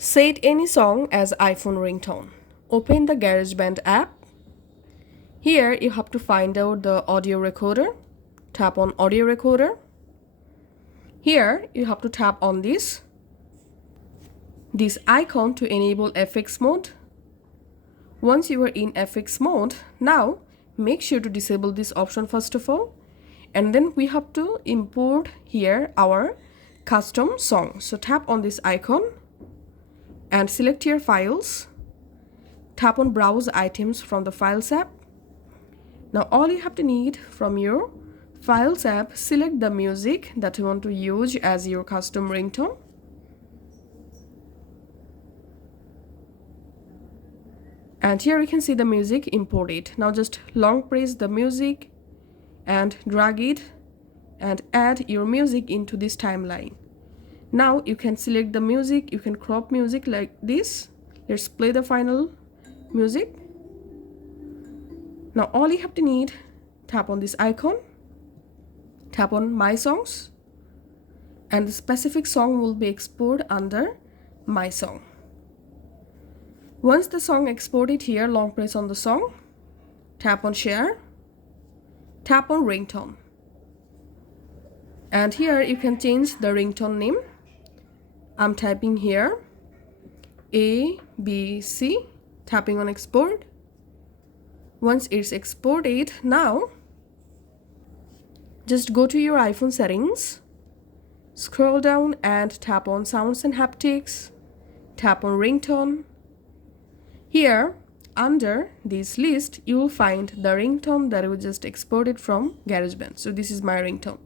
Set any song as iPhone ringtone. Open the GarageBand app. Here you have to find out the audio recorder. Tap on audio recorder. Here you have to tap on this icon to enable FX mode. Once you are in FX mode, now make sure to disable this option first of all, and then we have to import here our custom song. So tap on this icon and select your files. Tap on browse items from the files app. Now all you have to need from your files app, select the music that you want to use as your custom ringtone. And here you can see the music imported. Now just long press the music and drag it and add your music into this timeline. Now you can select the music, you can crop music like this. Let's play the final music. Now all you have to need, tap on this icon, tap on My Songs, and the specific song will be exported under My Song. Once the song exported here, long press on the song, tap on Share, tap on Ringtone. And here you can change the ringtone name. I'm typing here ABC, tapping on export. Once it's exported, now just go to your iPhone settings, scroll down and tap on Sounds and Haptics, tap on Ringtone. Here under this list you will find the ringtone that we just exported from GarageBand. So this is my ringtone.